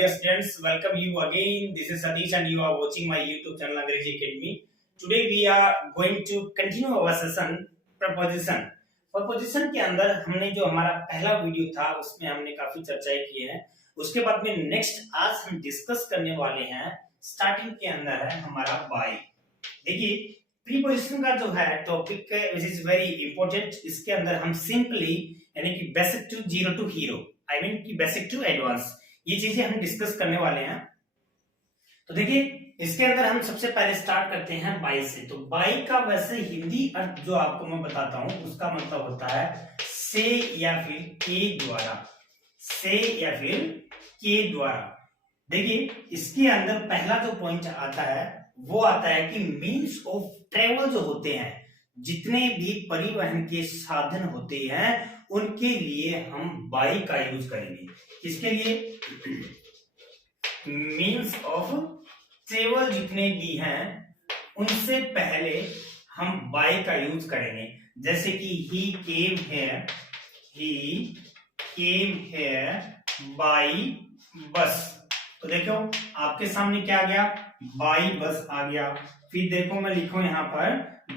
dear students, welcome you again. This is Satish and you are watching my YouTube channel Angrezi Academy. Today we are going to continue our session preposition. Preposition के अंदर हमने जो हमारा पहला video था उसमें हमने काफी चर्चाएं की हैं. उसके बाद में नेक्स्ट आज हम डिस्कस करने वाले हैं. स्टार्टिंग के अंदर है हमारा बाय. देखिए प्रीपोजिशन का जो है topic which is very important. इसके अंदर हम सिंपली यानी कि basic to zero to hero I mean की बेसिक टू एडवांस ये चीजें हम डिस्कस करने वाले हैं. तो देखिए इसके अंदर हम सबसे पहले स्टार्ट करते हैं बाई से. तो बाई का वैसे हिंदी अर्थ जो आपको मैं बताता हूं उसका मतलब होता है से या फिर के द्वारा. से या फिर के द्वारा. देखिए इसके अंदर पहला जो पॉइंट आता है वो आता है कि मीन्स ऑफ ट्रेवल जो होते हैं, जितने भी परिवहन के साधन होते हैं उनके लिए हम बाई का यूज करेंगे. किसके लिए? मीन्स ऑफ ट्रेवल जितने भी हैं उनसे पहले हम बाई का यूज करेंगे. जैसे कि ही केम हेयर बाई बस. तो देखो आपके सामने क्या आ गया? बाई बस आ गया. फिर देखो मैं लिखूं यहां पर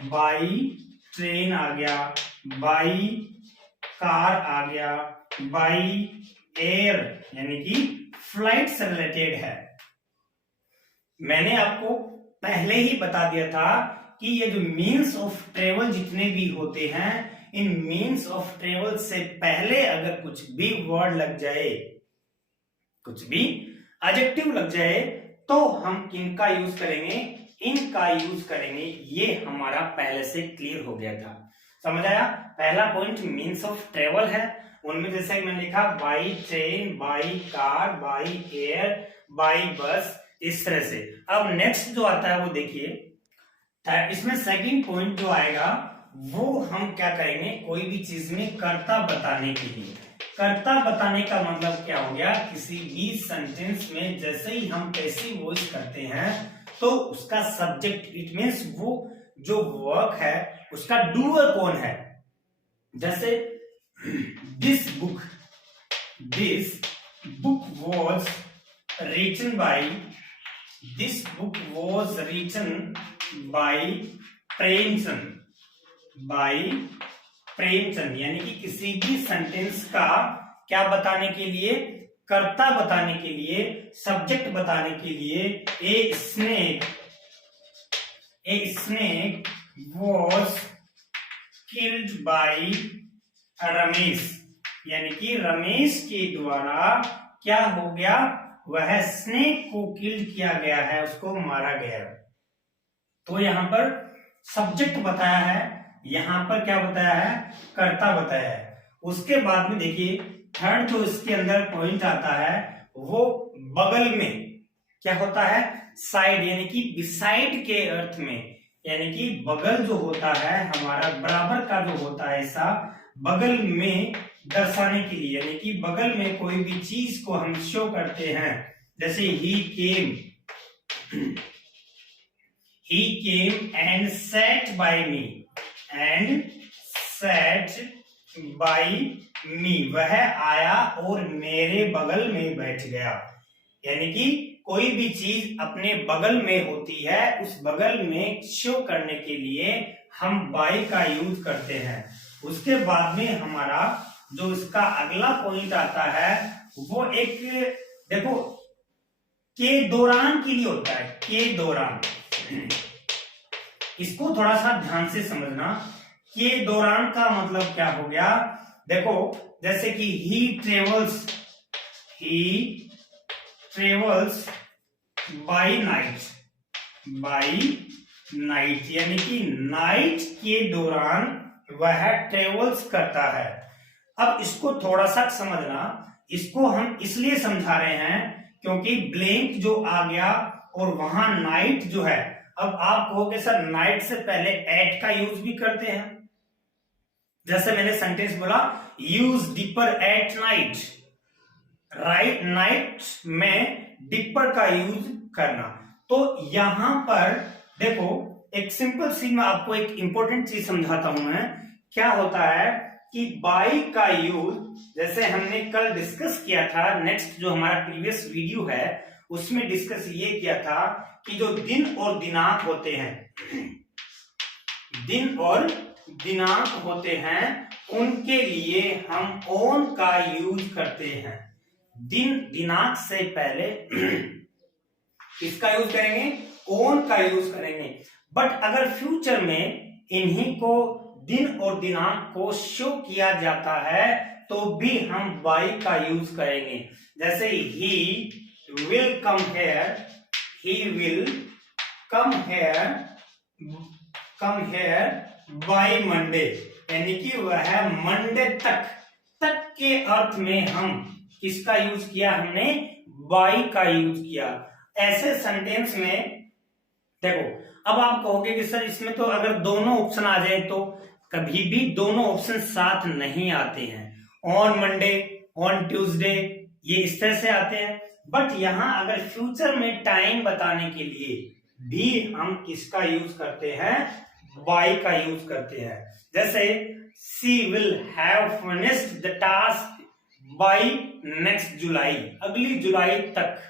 बाई ट्रेन आ गया, बाई कार आ गया, बाई एयर यानी कि फ्लाइट से रिलेटेड है. मैंने आपको पहले ही बता दिया था कि ये जो मीन्स ऑफ ट्रेवल जितने भी होते हैं इन मीन्स ऑफ ट्रेवल से पहले अगर कुछ भी वर्ड लग जाए, कुछ भी एडजेक्टिव लग जाए तो हम किनका यूज करेंगे? इनका यूज करेंगे. ये हमारा पहले से क्लियर हो गया था. समझ आया? पहला पॉइंट मीन्स ऑफ ट्रेवल है. उनमें जैसे मैंने लिखा by train, by car, by air, by bus, इस तरह से. अब नेक्स्ट जो आता है वो देखिए, इसमें सेकंड पॉइंट जो आएगा वो हम क्या करेंगे? कोई भी चीज में कर्ता बताने के लिए. कर्ता बताने का मतलब क्या हो गया? किसी भी सेंटेंस में जैसे ही हम पैसिव वॉइस करते हैं तो उसका सब्जेक्ट इट मींस वो जो वर्क है उसका डूअर कौन है. जैसे this book was written by Premchand. यानी कि किसी भी सेंटेंस का क्या बताने के लिए? कर्ता बताने के लिए, सब्जेक्ट बताने के लिए. A snake was killed by Ramesh. यानी कि रमेश के द्वारा क्या हो गया? वह स्नेक को किल्ड किया गया है, उसको मारा गया. तो यहां पर सब्जेक्ट बताया है, यहां पर क्या बताया है? कर्ता बताया है. उसके बाद में देखिए थर्ड जो इसके अंदर पॉइंट आता है वो बगल में क्या होता है? साइड यानी कि बिसाइड के अर्थ में. यानी कि बगल जो होता है हमारा बराबर का जो होता है ऐसा बगल में दर्शाने के लिए. यानी कि बगल में कोई भी चीज को हम शो करते हैं. जैसे ही came and sat by me. वह आया और मेरे बगल में बैठ गया. यानी कि कोई भी चीज अपने बगल में होती है उस बगल में शो करने के लिए हम बाई का यूज करते हैं. उसके बाद में हमारा जो इसका अगला पॉइंट आता है वो एक देखो के दौरान के लिए होता है. के दौरान इसको थोड़ा सा ध्यान से समझना. के दौरान का मतलब क्या हो गया? देखो जैसे कि ही ट्रेवल्स बाई नाइट. यानी कि नाइट के दौरान वह ट्रेवल्स करता है. अब इसको थोड़ा सा समझना. इसको हम इसलिए समझा रहे हैं क्योंकि ब्लैंक जो आ गया और वहां नाइट जो है. अब आप कहोगे सर नाइट से पहले एट का यूज भी करते हैं. जैसे मैंने सेंटेंस बोला use dipper at night. Night में डिपर का यूज करना. तो यहां पर देखो एक सिंपल सी मैं आपको एक इंपॉर्टेंट चीज समझाता हूं मैं. क्या होता है कि बाई का यूज, जैसे हमने कल डिस्कस किया था, नेक्स्ट जो हमारा प्रीवियस वीडियो है उसमें डिस्कस ये किया था कि जो दिन और दिनांक होते हैं, दिन और दिनांक होते हैं, उनके लिए हम ऑन का यूज करते हैं। दिन दिनांक से पहले किसका यूज करेंगे? ऑन का यूज करेंगे। बट अगर फ्यूचर में इन्हीं को, दिन और दिनांक को शो किया जाता है तो भी हम बाई का यूज करेंगे। जैसे he will come here, he will come here by Monday, यानी कि वह मंडे तक के अर्थ में हम किसका यूज किया? हमने बाई का यूज किया। ऐसे सेंटेंस में देखो, अब आप कहोगे कि सर इसमें तो अगर दोनों ऑप्शन आ जाए, तो कभी भी दोनों ऑप्शन साथ नहीं आते हैं। ऑन मंडे, ऑन ट्यूसडे, ये इस तरह से आते हैं। बट यहां अगर फ्यूचर में टाइम बताने के लिए भी हम किसका यूज करते हैं? बाई का यूज करते हैं। जैसे she will have finished the task by next July, अगली जुलाई तक।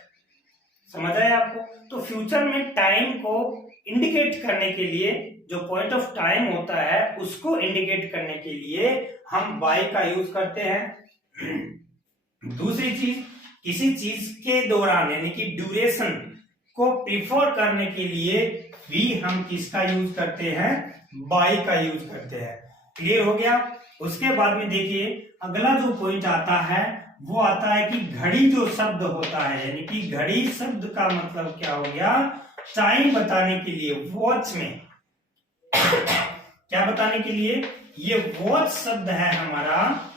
समझ आया आपको? तो फ्यूचर में टाइम को इंडिकेट करने के लिए, जो पॉइंट ऑफ टाइम होता है उसको इंडिकेट करने के लिए हम बाई का यूज करते हैं। दूसरी चीज, किसी चीज के दौरान यानी कि ड्यूरेशन को प्रिफर करने के लिए भी हम किसका यूज करते हैं? बाई का यूज करते हैं। क्लियर हो गया? उसके बाद में देखिए अगला जो पॉइंट आता है वो आता है कि घड़ी जो शब्द होता है, यानी कि घड़ी शब्द का मतलब क्या हो गया? टाइम बताने के लिए, वॉच में क्या बताने के लिए? ये वॉच शब्द है हमारा,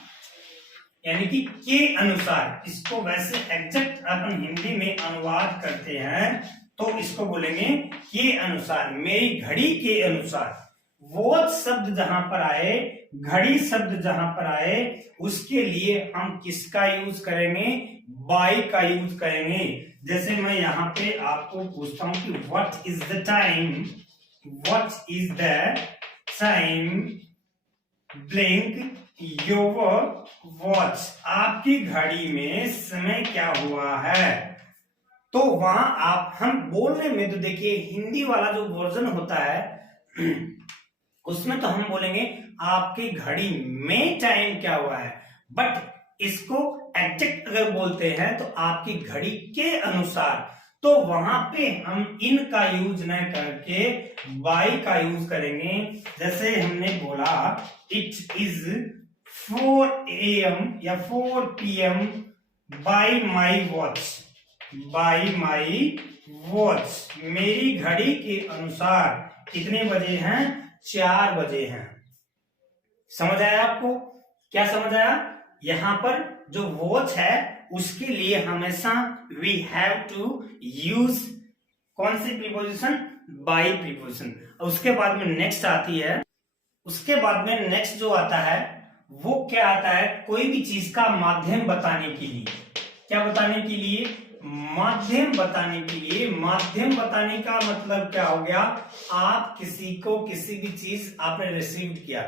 यानी कि के अनुसार। इसको वैसे एग्जैक्ट अपन हिंदी में अनुवाद करते हैं तो इसको बोलेंगे के अनुसार, मेरी घड़ी के अनुसार। वॉच शब्द जहां पर आए, घड़ी शब्द जहां पर आए, उसके लिए हम किसका यूज करेंगे? बाई का यूज करेंगे। जैसे मैं यहाँ पे आपको पूछता हूं कि what is the time, what is the time, blink your watch, आपकी घड़ी में समय क्या हुआ है? तो वहां हम बोलने में तो देखिए हिंदी वाला जो वर्जन होता है उसमें तो हम बोलेंगे आपकी घड़ी में टाइम क्या हुआ है। बट इसको एग्जैक्ट अगर बोलते हैं तो आपकी घड़ी के अनुसार, तो वहां पे हम इन का यूज न करके बाई का यूज करेंगे। जैसे हमने बोला इट इज 4 AM या 4 PM by my watch, by my watch, मेरी घड़ी के अनुसार कितने बजे हैं? 4 बजे हैं। समझ आया आपको? क्या समझ आया? यहां पर जो वॉच है उसके लिए हमेशा वी हैव टू यूज कौन सी प्रीपोजिशन? By preposition. उसके बाद में नेक्स्ट आती है, उसके बाद में नेक्स्ट जो आता है वो क्या आता है? कोई भी चीज का माध्यम बताने के लिए। क्या बताने के लिए? माध्यम बताने के लिए। माध्यम बताने का मतलब क्या हो गया? आप किसी को किसी भी चीज आपने रिसीव किया,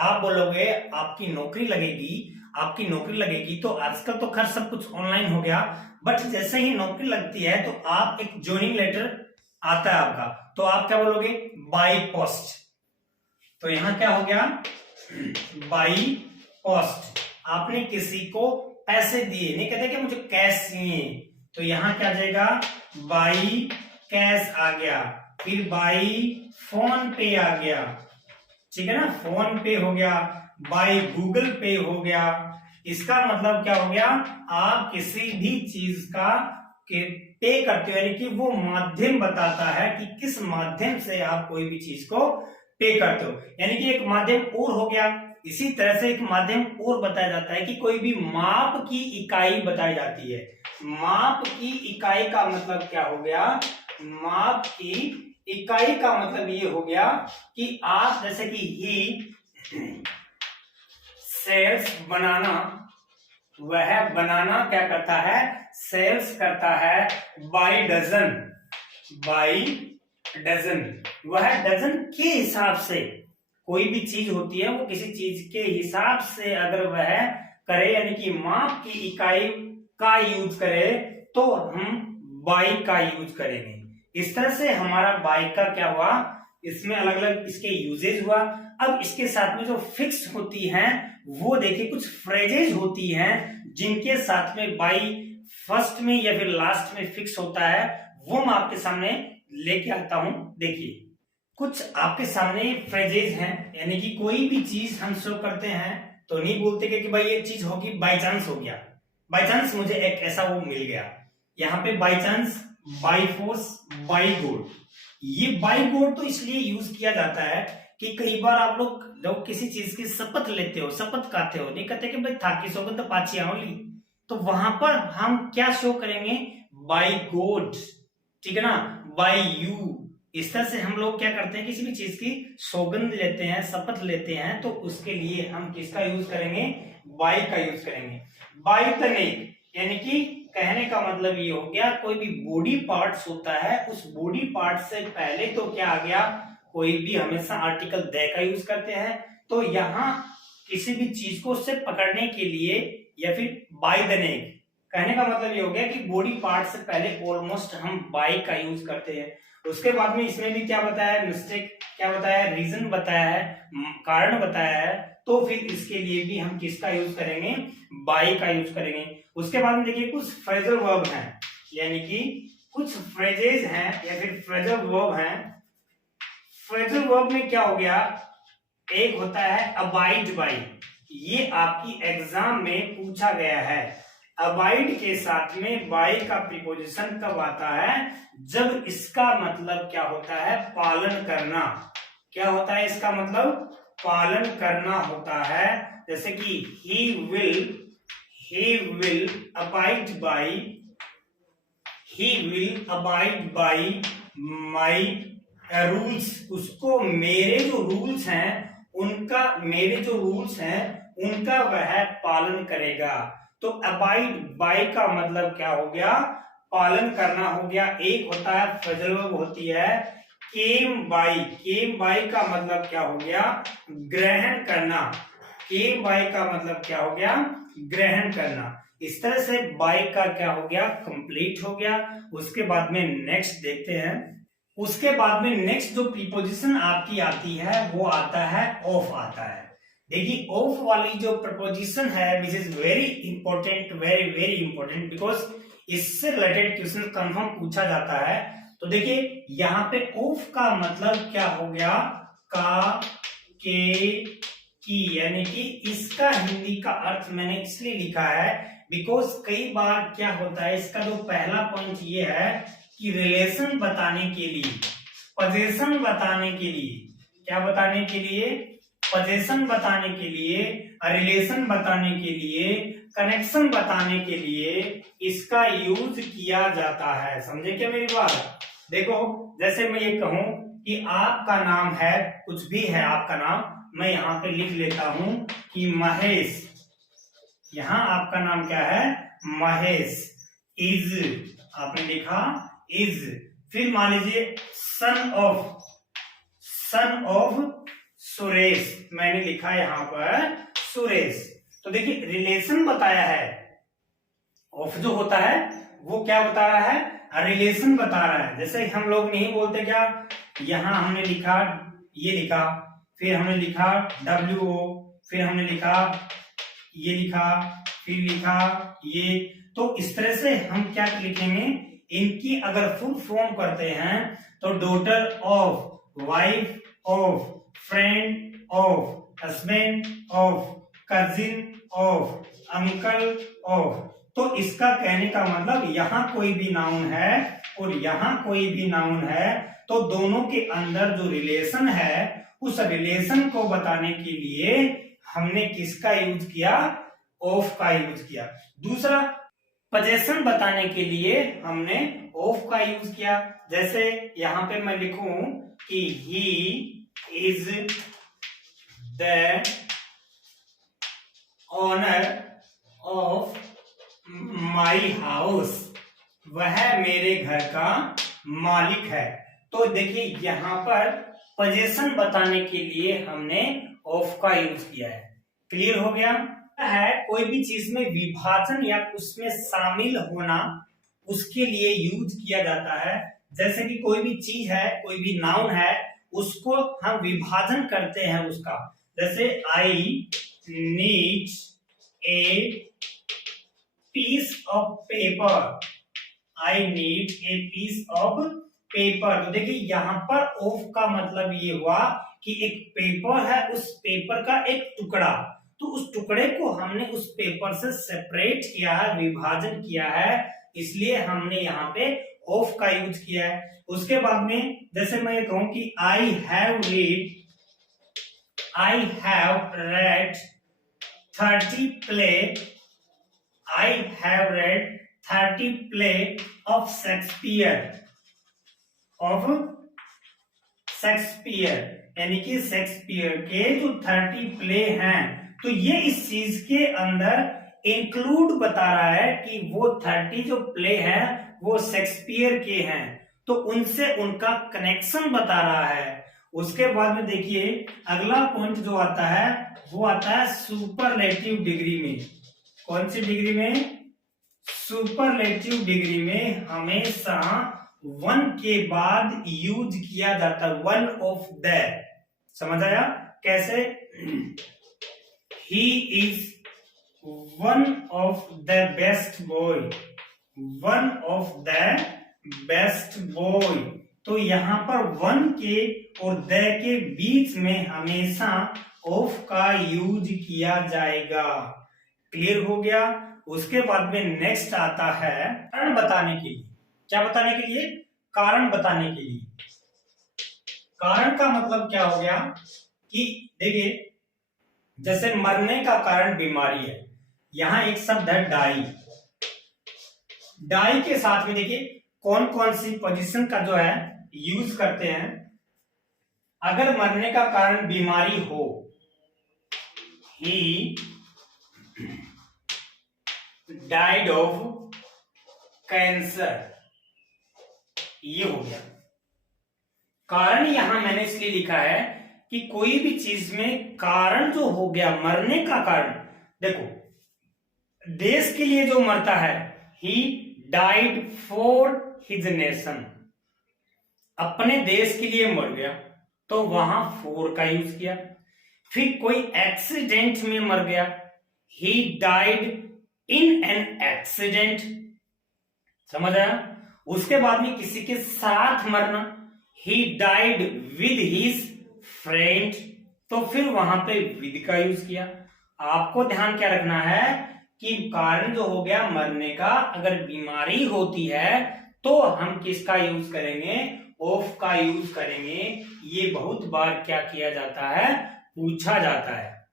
आप बोलोगे आपकी नौकरी लगेगी, आपकी नौकरी लगेगी, तो आजकल तो खैर सब कुछ ऑनलाइन हो गया, बट जैसे ही नौकरी लगती है तो आप एक ज्वाइनिंग लेटर आता है आपका, तो आप क्या बोलोगे? By post. तो यहां क्या हो गया? By post. आपने किसी को पैसे दिए, नहीं कहते कि मुझे कैश चाहिए, तो यहां क्या आ जाएगा? बाई कैश आ गया। फिर बाई फोन पे आ गया, ठीक है ना, फोन पे हो गया, बाई गूगल पे हो गया। इसका मतलब क्या हो गया? आप किसी भी चीज का पे करते हो, यानी कि वो माध्यम बताता है कि किस माध्यम से आप कोई भी चीज को पे करते हो, यानी कि एक माध्यम और हो गया। इसी तरह से एक माध्यम और बताया जाता है कि कोई भी माप की इकाई बताई जाती है। माप की इकाई का मतलब क्या हो गया? माप की इकाई का मतलब ये हो गया कि आप जैसे कि ही सेल्स बनाना, वह बनाना क्या करता है? सेल्स करता है बाई डजन, बाई डजन। वह डजन के हिसाब से कोई भी चीज होती है वो किसी चीज के हिसाब से अगर वह करे, यानी कि माप की इकाई का यूज करे, तो हम बाई का यूज करेंगे। इस तरह से हमारा बाई का क्या हुआ, इसमें अलग अलग इसके यूजेज हुआ। अब इसके साथ में जो फिक्स होती हैं वो देखिए कुछ फ्रेजेज होती हैं जिनके साथ में बाई फर्स्ट में या फिर लास्ट में फिक्स होता है, वो मैं आपके सामने लेके आता हूं। देखिए कुछ आपके सामने फ्रेजेज हैं, यानी कि कोई भी चीज हम शो करते हैं तो नहीं बोलते कि भाई ये चीज होगी, बाई चांस हो गया, बाई चांस मुझे एक ऐसा वो मिल गया। यहाँ पे by chance, by force, by God. ये बाई गॉड तो इसलिए यूज किया जाता है कि कई बार आप लोग जब किसी चीज की शपथ लेते हो, शपथ खाते हो, नहीं कहते कि भाई था की सौगंध पाची आंवली, तो वहां पर हम क्या शो करेंगे, बाई गॉड, ठीक है ना, बाई यू। इस तरह से हम लोग क्या करते हैं, किसी भी चीज की सौगंध लेते हैं, शपथ लेते हैं, तो उसके लिए हम किसका यूज करेंगे, बाई का यूज करेंगे। बाई तनिक, यानी कि कहने का मतलब ये हो गया कोई भी बॉडी पार्ट्स होता है, उस बॉडी पार्ट से पहले तो क्या आ गया, कोई भी हमेशा आर्टिकल दे का यूज करते हैं, तो यहाँ किसी भी चीज को उससे पकड़ने के लिए या फिर बाई द नेक, कहने का मतलब ये हो गया कि बॉडी पार्ट से पहले ऑलमोस्ट हम बाई का यूज करते हैं। उसके बाद में इसमें भी क्या बताया है, मिस्टेक क्या बताया है, रीजन बताया है, कारण बताया है, तो फिर इसके लिए भी हम किसका यूज करेंगे, बाई का यूज करेंगे। उसके बाद में देखिए कुछ फ्रेजल वर्ब हैं, यानी कि कुछ फ्रेजेज हैं या फिर फ्रेजल वर्ब हैं। फ्रेजल वर्ब में क्या हो गया, एक होता है अबाइड बाई, ये आपकी एग्जाम में पूछा गया है। अबाइड के साथ में बाई का प्रीपोजिशन कब आता है, जब इसका मतलब क्या होता है, पालन करना। क्या होता है इसका मतलब, पालन करना होता है। जैसे कि he will abide by my rules, उसको मेरे जो रूल्स हैं उनका, मेरे जो रूल्स हैं उनका वह पालन करेगा। तो अबाइड बाय का मतलब क्या हो गया, पालन करना हो गया। एक होता है फ्रेजल वर्ब होती है केम बाय का मतलब क्या हो गया, ग्रहण करना। केम बाय का मतलब क्या हो गया, ग्रहण करना। इस तरह से बाय का क्या हो गया, कंप्लीट हो गया। उसके बाद में नेक्स्ट देखते हैं। उसके बाद में नेक्स्ट जो प्रीपोजिशन आपकी आती है वो आता है ऑफ आता है। देखिए ऑफ वाली जो प्रपोजिशन है विच is very important, very very important, because इससे रिलेटेड क्वेश्चन कंफर्म पूछा जाता है। तो देखिए यहाँ पे ऑफ का मतलब क्या हो गया, का, के, की, यानी कि इसका हिंदी का अर्थ मैंने इसलिए लिखा है बिकॉज कई बार क्या होता है, इसका जो पहला पॉइंट ये है कि रिलेशन बताने के लिए, पोजीशन बताने के लिए, क्या बताने के लिए, पोजीशन बताने के लिए, रिलेशन बताने के लिए, कनेक्शन बताने के लिए इसका यूज किया जाता है। समझे क्या मेरी बात। देखो जैसे मैं ये कहूं कि आपका नाम है, कुछ भी है आपका नाम, मैं यहाँ पे लिख लेता हूं कि महेश, यहां आपका नाम क्या है, महेश। इज आपने लिखा इज, फिर मान लीजिए सन ऑफ सुरेश, मैंने लिखा यहां पर सुरेश। तो देखिए रिलेशन बताया है, ऑफ जो होता है वो क्या बता रहा है, रिलेशन बता रहा है। जैसे हम लोग नहीं बोलते क्या, यहां हमने लिखा, ये लिखा, फिर हमने लिखा WO, फिर हमने लिखा, ये लिखा, फिर लिखा ये। तो इस तरह से हम क्या लिखेंगे, इनकी अगर फुल फॉर्म करते हैं तो daughter of, wife of, friend of, husband of, cousin of, uncle of. तो इसका कहने का मतलब यहां कोई भी नाउन है और यहां कोई भी नाउन है, तो दोनों के अंदर जो रिलेशन है उस रिलेशन को बताने के लिए हमने किसका यूज किया, ऑफ का यूज किया। दूसरा पोजीशन बताने के लिए हमने ऑफ का यूज किया। जैसे यहां पे मैं लिखूं कि he is the owner of my house, वह मेरे घर का मालिक है। तो देखिए यहां पर पोजीशन बताने के लिए हमने ऑफ का यूज किया है। क्लियर हो गया है? कोई भी चीज में विभाजन या उसमें शामिल होना उसके लिए यूज किया जाता है। जैसे कि कोई भी चीज है, कोई भी नाउन है, उसको हम विभाजन करते हैं उसका। जैसे I need a piece of paper, I need a piece of paper. तो देखिए यहाँ पर ऑफ का मतलब ये हुआ कि एक पेपर है, उस पेपर का एक टुकड़ा, तो उस टुकड़े को हमने उस पेपर से सेपरेट किया है, विभाजन किया है, इसलिए हमने यहाँ पे ऑफ का यूज किया है। उसके बाद में जैसे मैं ये कहूं कि I have read 30 play, I have read 30 play of Shakespeare, यानी कि शेक्सपियर के जो 30 प्ले हैं, तो ये इस चीज के अंदर इंक्लूड बता रहा है कि वो 30 जो प्ले हैं वो शेक्सपियर के हैं, तो उनसे उनका कनेक्शन बता रहा है। उसके बाद में देखिए अगला पॉइंट जो आता है वो आता है सुपरलेटिव डिग्री में। कौन सी डिग्री में? सुपरलेटिव डिग्री में हमेशा वन के बाद यूज किया जाता है, वन ऑफ द। समझ आया कैसे? He is one of the best boy, one of the best boy. तो यहां पर वन के और द के बीच में हमेशा ऑफ का यूज किया जाएगा। क्लियर हो गया? उसके बाद में नेक्स्ट आता है कारण बताने के लिए। क्या बताने के लिए? कारण बताने के लिए। कारण का मतलब क्या हो गया कि देखिए जैसे मरने का कारण बीमारी है, यहां एक शब्द है डाई। डाई के साथ में देखिए कौन कौन सी पोजीशन का जो है यूज करते हैं। अगर मरने का कारण बीमारी हो, ही डाइड ऑफ कैंसर, ये हो गया। कारण यहां मैंने इसलिए लिखा है कि कोई भी चीज में कारण जो हो गया, मरने का कारण, देखो देश के लिए जो मरता है, he died for his nation, अपने देश के लिए मर गया, तो वहां फॉर का यूज किया। फिर कोई एक्सीडेंट में मर गया, he died in an accident. समझ आया? उसके बाद में किसी के साथ मरना, he died with his friend, तो फिर वहां पे विद का यूज किया। आपको ध्यान क्या रखना है कि कारण जो हो गया मरने का, अगर बीमारी होती है तो हम किसका यूज करेंगे? ऑफ का यूज करेंगे। ये बहुत बार क्या किया जाता है? पूछा जाता है।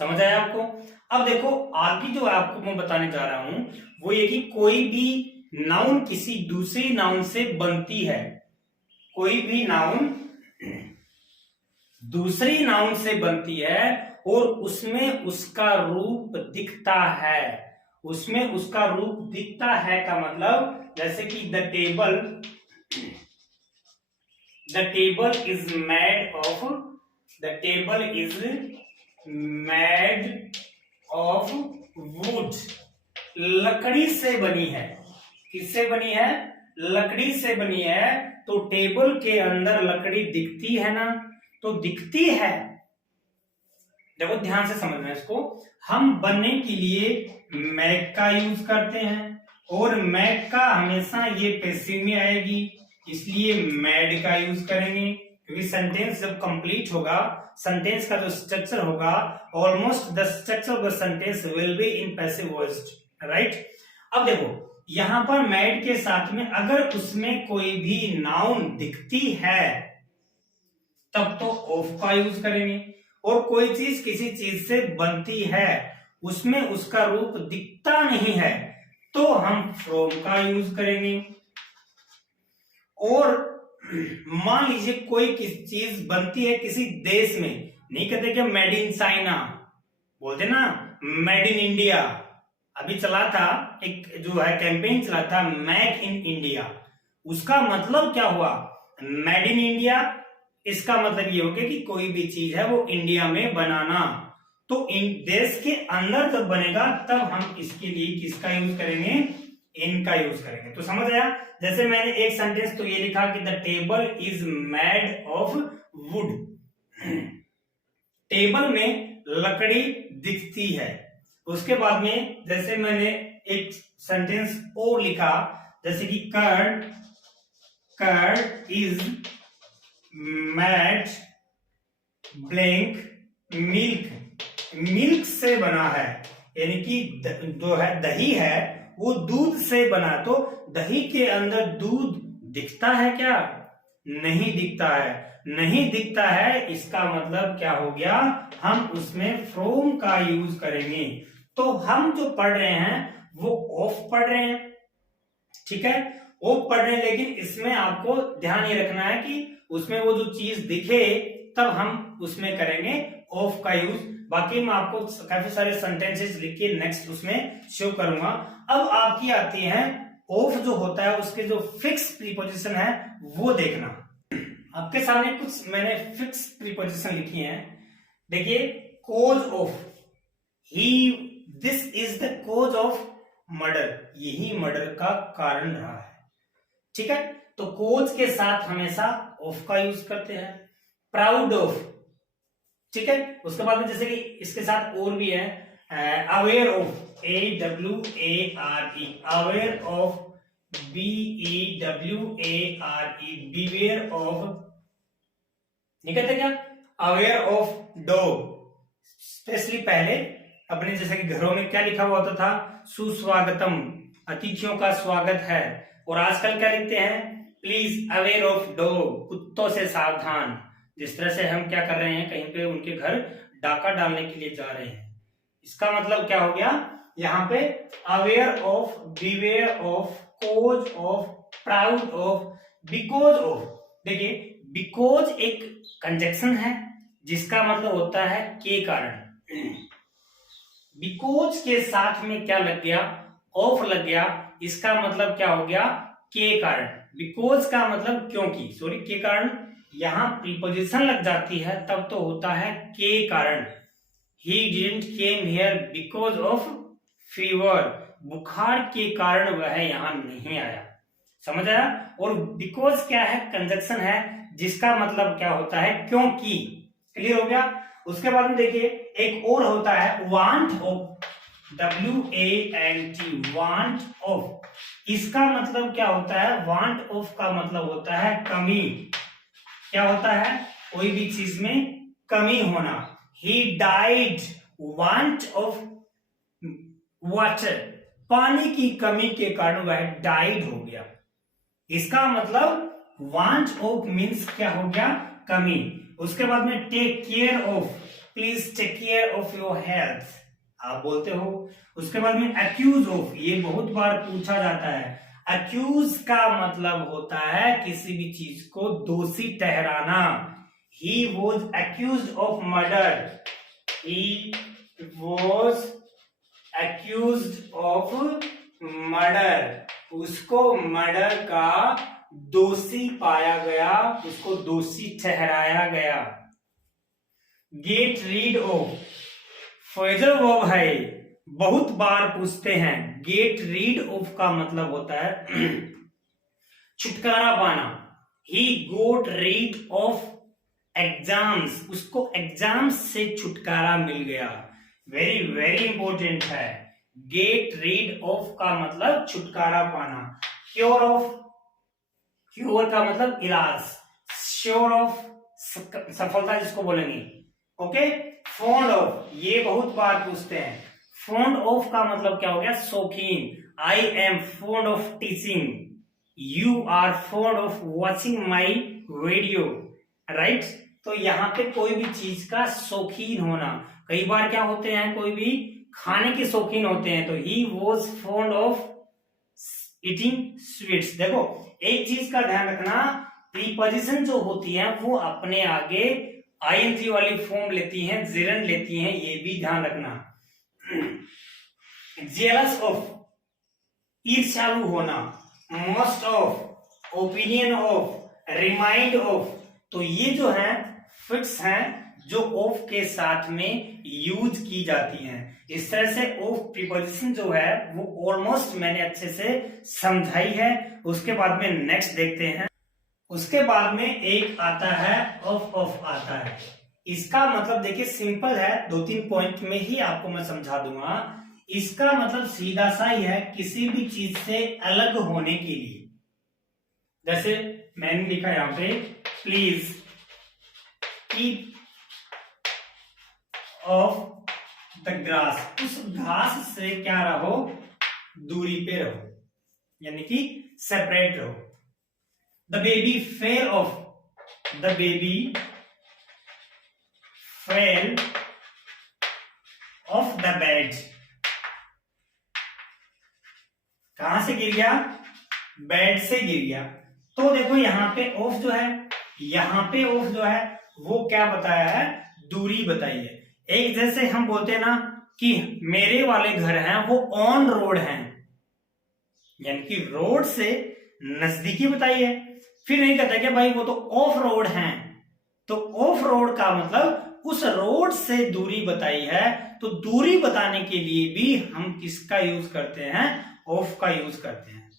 समझ आया आपको? अब देखो आगे जो आपको मैं बताने जा रहा हूं वो ये कि कोई भी नाउन किसी दूसरी नाउन से बनती है, कोई भी नाउन दूसरी नाउन से बनती है और उसमें उसका रूप दिखता है, उसमें उसका रूप दिखता है का मतलब जैसे कि the table is made of would, लकड़ी से बनी है। किससे बनी है? लकड़ी से बनी है। तो टेबल के अंदर लकड़ी दिखती है ना, तो दिखती है। देखो ध्यान से समझना इसको। हम बनने के लिए मैक का यूज करते हैं और मैक का हमेशा ये पैसिव में आएगी, इसलिए मैड का यूज करेंगे, क्योंकि सेंटेंस जब कंप्लीट होगा, सेंटेंस का जो स्ट्रक्चर होगा, almost the structure of the sentence will be in passive voice, right? अब देखो यहां पर मैड के साथ में अगर उसमें कोई भी नाउन दिखती है तब तो ऑफ का यूज करेंगे, और कोई चीज किसी चीज से बनती है उसमें उसका रूप दिखता नहीं है तो हम फ्रॉम का यूज करेंगे। और मान लीजिए कोई किसी चीज बनती है किसी देश में, नहीं कहते कि मेड इन चाइना, बोलते ना मेड इन इंडिया। अभी चला था एक जो है कैंपेन चला था मेक इन इंडिया, उसका मतलब क्या हुआ? मेड इन इंडिया इसका मतलब ये हो गया कि कोई भी चीज है वो इंडिया में बनाना। तो देश के अंदर जब बनेगा तब हम इसके लिए किसका यूज करेंगे, इन का यूज करेंगे। तो समझ आया। जैसे मैंने एक सेंटेंस तो ये लिखा कि the table is made of would, table में लकड़ी दिखती है। उसके बाद में जैसे मैंने एक सेंटेंस और लिखा जैसे कि curd is made blank milk, milk से बना है, यानी कि जो है दही है वो दूध से बना। तो दही के अंदर दूध दिखता है क्या, नहीं दिखता है, नहीं दिखता है, इसका मतलब क्या हो गया, हम उसमें फ्रॉम का यूज करेंगे। तो हम जो पढ़ रहे हैं वो ऑफ पढ़ रहे हैं, ठीक है, ऑफ पढ़ रहे हैं, लेकिन इसमें आपको ध्यान ये रखना है कि उसमें वो जो चीज दिखे तब हम उसमें करेंगे ऑफ का यूज। बाकी मैं आपको काफी सारे सेंटेंसेस लिख के नेक्स्ट उसमें शो करूंगा। अब आपकी आती है ऑफ जो होता है उसके जो फिक्स प्रीपोजिशन है वो देखना। आपके सामने कुछ मैंने फिक्स प्रीपोजिशन लिखी हैं। देखिए, कोज ऑफ, ही, this is the cause of murder, यही मर्डर का कारण रहा है, ठीक है। तो कोज के साथ हमेशा ऑफ का यूज करते हैं। प्राउड ऑफ, ठीक है। उसके बाद में जैसे कि इसके साथ और भी है, aware of, AWARE, aware of, BEWARE, beware of, नहीं कहते क्या, अवेयर ऑफ डॉग। स्पेशली पहले अपने जैसे कि घरों में क्या लिखा हुआ होता था, सुस्वागतम, अतिथियों का स्वागत है। और आजकल क्या लिखते हैं, प्लीज अवेयर ऑफ डॉग, कुत्तों से सावधान। जिस तरह से हम क्या कर रहे हैं, कहीं पे उनके घर डाका डालने के लिए जा रहे हैं, इसका मतलब क्या हो गया, यहाँ पे aware of, beware of, cause of, proud of, because of. देखिए, बिकॉज एक कंजक्शन है जिसका मतलब होता है के कारण। बिकॉज के साथ में क्या लग गया, ऑफ लग गया, इसका मतलब क्या हो गया, के कारण। बिकॉज का मतलब क्योंकि, सॉरी, के कारण, यहां प्रीपोजिशन लग जाती है तब तो होता है के कारण। He didn't came here because of fever, बुखार के कारण वह यहां नहीं आया, समझ आया। और बिकॉज क्या है, कंजक्शन है जिसका मतलब क्या होता है, क्योंकि। क्लियर हो गया। उसके बाद में देखिए एक और होता है want of, WANT, want of. इसका मतलब क्या होता है, वांट ऑफ का मतलब होता है कमी। क्या होता है, कोई भी चीज में कमी होना। He died want of water, पानी की कमी के कारण वह डाइड हो गया। इसका मतलब वांट ऑफ मीन्स क्या हो गया, कमी। उसके बाद में take care of, please take care of your health, आप बोलते हो। उसके बाद में अक्यूज ऑफ, ये बहुत बार पूछा जाता है। अक्यूज का मतलब होता है किसी भी चीज को दोषी ठहराना। He was accused of murder. He was accused of murder. उसको मर्डर का दोषी पाया गया, उसको दोषी ठहराया गया। Get rid of, phrasal verb है, बहुत बार पूछते हैं। गेट रीड ऑफ का मतलब होता है छुटकारा पाना। ही गोट रीड ऑफ एग्जाम्स, उसको एग्जाम्स से छुटकारा मिल गया। वेरी वेरी इंपॉर्टेंट है। गेट रीड ऑफ का मतलब छुटकारा पाना। क्योर ऑफ, क्योर का मतलब इलाज। श्योर ऑफ सफलता जिसको बोलेंगे, ओके। फॉन्ड ऑफ, ये बहुत बार पूछते हैं। फॉन्ड ऑफ का मतलब क्या हो गया, शौकीन। I am fond of teaching, you are fond of watching my video, right. तो यहाँ पे कोई भी चीज का शौकीन होना। कई बार क्या होते हैं, कोई भी खाने के शौकीन होते हैं, तो he was fond of eating sweets. देखो एक चीज का ध्यान रखना, प्रीपोजिशन जो होती है वो अपने आगे आईएनजी वाली फॉर्म लेती हैं, जेरन लेती हैं, ये भी ध्यान रखना। जेलस ऑफ, ईर्ष्यालु होना। Most of, opinion of, remind of, तो ये जो है फिक्स हैं जो ऑफ के साथ में यूज की जाती हैं। इस तरह से ऑफ प्रीपोजिशन जो है वो ऑलमोस्ट मैंने अच्छे से समझाई है। उसके बाद में नेक्स्ट देखते हैं। उसके बाद में एक आता है ऑफ आता है। इसका मतलब देखिए सिंपल है, 2-3 पॉइंट में ही आपको मैं समझा दूंगा। इसका मतलब सीधा सा ही है, किसी भी चीज से अलग होने के लिए। जैसे मैंने लिखा यहां पे please keep of the grass, उस घास से क्या रहो, दूरी पे रहो, यानी कि सेपरेट रहो। The baby fell off, the baby fell off the bed, कहां से गिर गया, बेड से गिर गया। तो देखो यहां पे ऑफ जो है, यहां पे ऑफ जो है वो क्या बताया है, दूरी बताई है। एक जैसे हम बोलते हैं ना कि मेरे वाले घर हैं वो ऑन रोड हैं, यानी कि रोड से नजदीकी बताई है। फिर नहीं कहता कि भाई वो तो ऑफ रोड हैं, तो ऑफ रोड का मतलब उस रोड से दूरी बताई है। तो दूरी बताने के लिए भी हम किसका यूज करते हैं, ऑफ का यूज करते हैं।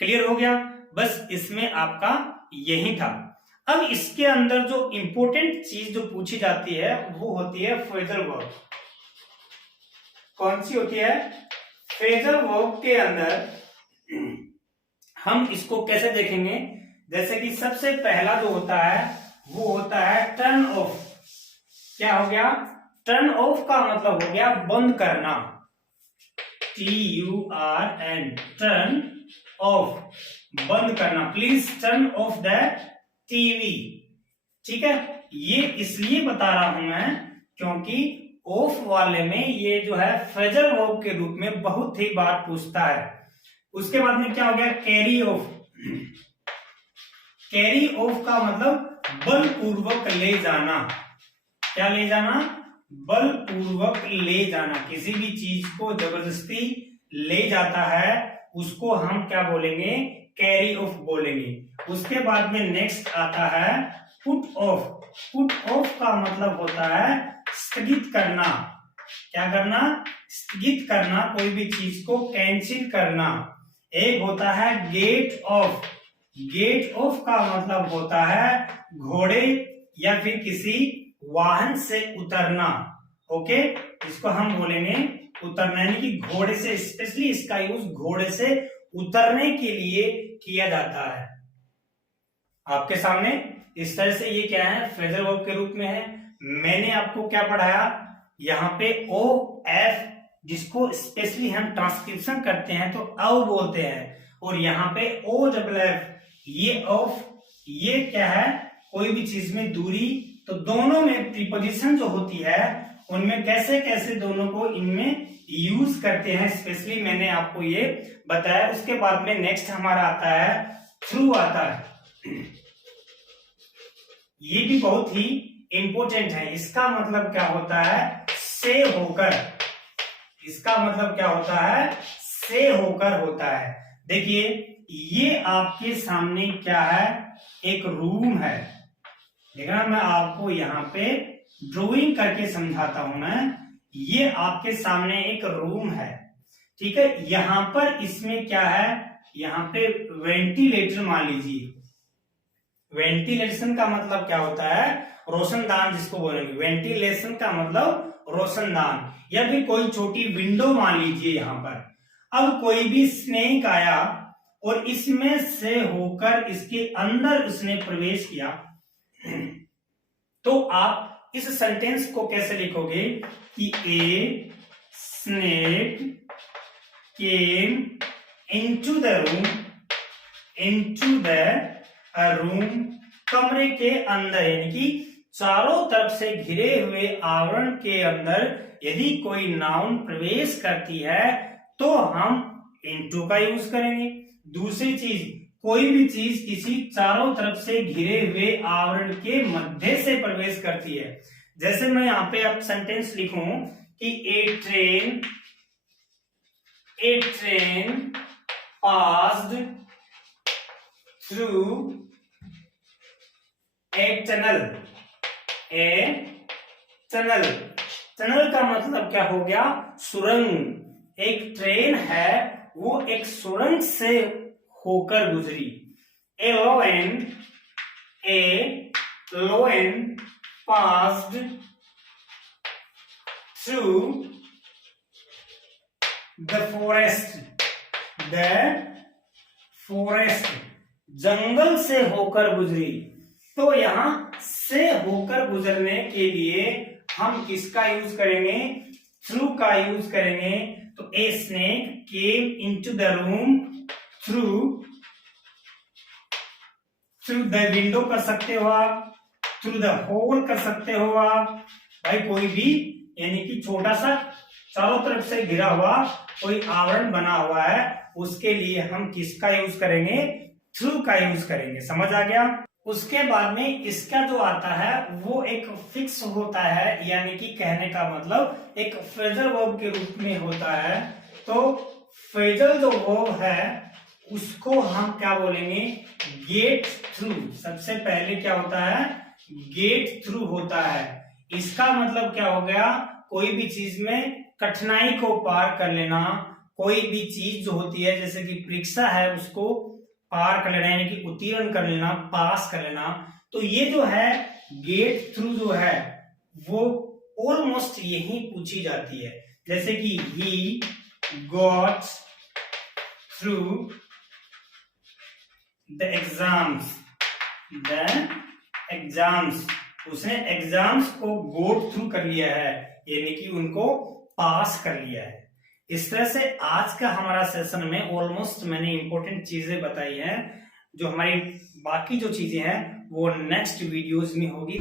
क्लियर हो गया, बस इसमें आपका यही था। अब इसके अंदर जो इंपॉर्टेंट चीज जो पूछी जाती है वो होती है फ्रेजल वर्ब। कौन सी होती है, फ्रेजल वर्ब के अंदर हम इसको कैसे देखेंगे। जैसे कि सबसे पहला जो होता है वो होता है टर्न ऑफ। क्या हो गया, टर्न ऑफ का मतलब हो गया बंद करना, TURN, टर्न ऑफ, बंद करना। Please turn off the TV. ठीक है, ये इसलिए बता रहा हूं मैं क्योंकि ऑफ वाले में ये जो है फ्रेजल वर्ब के रूप में बहुत ही बार पूछता है। उसके बाद में क्या हो गया, कैरी ऑफ। कैरी ऑफ का मतलब बलपूर्वक ले जाना। क्या ले जाना, बलपूर्वक ले जाना। किसी भी चीज को जबरदस्ती ले जाता है उसको हम क्या बोलेंगे, कैरी ऑफ बोलेंगे। उसके बाद में नेक्स्ट आता है पुट ऑफ। पुट ऑफ का मतलब होता है स्थगित करना। क्या करना, स्थगित करना, कोई भी चीज को कैंसिल करना। एक होता है गेट ऑफ। गेट ऑफ का मतलब होता है घोड़े या फिर किसी वाहन से उतरना। ओके, इसको हम बोलेंगे उतरना, यानी कि घोड़े से, स्पेशली इसका यूज घोड़े से उतरने के लिए किया जाता है। आपके सामने इस तरह से ये क्या है, फ्रेजल वर्ब के रूप में है। मैंने आपको क्या पढ़ाया, यहाँ पे ओ एफ, जिसको स्पेशली हम ट्रांसक्रिप्शन करते हैं तो औ बोलते हैं, और यहाँ पे ओ डबल एफ, ये ऑफ, ये क्या है, कोई भी चीज में दूरी। तो दोनों में प्रीपोजिशन जो होती है उनमें कैसे कैसे दोनों को इनमें यूज करते हैं, स्पेशली मैंने आपको ये बताया। उसके बाद में नेक्स्ट हमारा आता है थ्रू आता है। ये भी बहुत ही इंपॉर्टेंट है। इसका मतलब क्या होता है, से होकर। इसका मतलब क्या होता है, से होकर होता है। देखिए ये आपके सामने क्या है, एक रूम है। देखना मैं आपको यहाँ पे ड्राइंग करके समझाता हूं मैं। ये आपके सामने एक रूम है, ठीक है। यहां पर इसमें क्या है, यहाँ पे वेंटिलेटर मान लीजिए। वेंटिलेशन का मतलब क्या होता है, रोशनदान जिसको बोलेंगे। वेंटिलेशन का मतलब रोशनदान, या फिर कोई छोटी विंडो मान लीजिए यहां पर। अब कोई भी स्नेक आया और इसमें से होकर इसके अंदर उसने प्रवेश किया, तो आप इस सेंटेंस को कैसे लिखोगे कि a snake came into the room, into the room, कमरे के अंदर, यानी कि चारों तरफ से घिरे हुए आवरण के अंदर यदि कोई नाउन प्रवेश करती है तो हम इनटू का यूज करेंगे। दूसरी चीज, कोई भी चीज किसी चारों तरफ से घिरे हुए आवरण के मध्य से प्रवेश करती है। जैसे मैं यहां पे अब सेंटेंस लिखूं कि a train passed through a tunnel, a tunnel. Tunnel का मतलब क्या हो गया? सुरंग। एक ट्रेन है वो एक सुरंग से होकर गुजरी। ए लोएन passed through the forest, जंगल से होकर गुजरी। तो यहां से होकर गुजरने के लिए हम किसका यूज करेंगे? थ्रू का यूज करेंगे। तो a snake came into the room through the window कर सकते हो आप, थ्रू द होल कर सकते हो आप, भाई कोई भी, यानी कि छोटा सा चारों तरफ से घिरा हुआ कोई आवरण बना हुआ है, उसके लिए हम किसका यूज करेंगे? थ्रू का यूज करेंगे। समझ आ गया? उसके बाद में इसका जो आता है वो एक फिक्स होता है, यानी कि कहने का मतलब एक फ्रेजल वर्ब के रूप में होता है। तो फ्रेजल जो वर्ब है उसको हम क्या बोलेंगे? Get through. सबसे पहले क्या होता है? गेट थ्रू होता है। इसका मतलब क्या हो गया? कोई भी चीज में कठिनाई को पार कर लेना, कोई भी चीज जो होती है जैसे कि परीक्षा है उसको पार कर लेना, यानी कि उत्तीर्ण कर लेना, पास कर लेना। तो ये जो है गेट थ्रू जो है वो ऑलमोस्ट यही पूछी जाती है। जैसे कि he got through the exams, उसने एग्जाम्स को गोट थ्रू कर लिया है, यानी कि उनको पास कर लिया है। इस तरह से आज का हमारा सेशन में ऑलमोस्ट मैंने इंपॉर्टेंट चीजें बताई हैं। जो हमारी बाकी जो चीजें हैं वो नेक्स्ट वीडियोस में होगी।